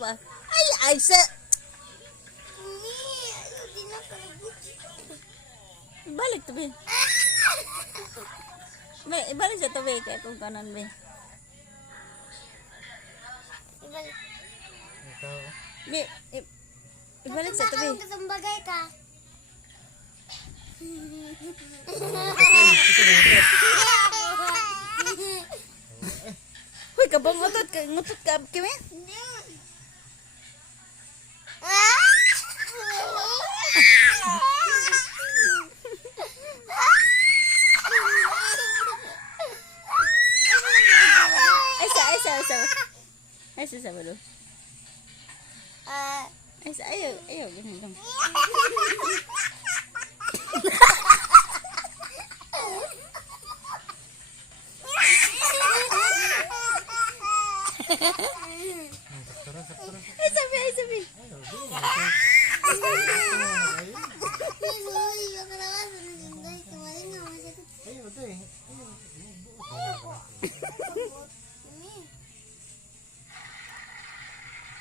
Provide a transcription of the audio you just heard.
pa. Ay, sa... Ibalik to, be. Ibalik sa to, be. Kaya kung kanan, be. Ibalik. Be, ibalik sa to, be. Bagay ka. Huy, kabang ngutot ka, Kimi? Ay, sa ba do? Ay, ayaw, ganun lang. Ay, sabi. Ay,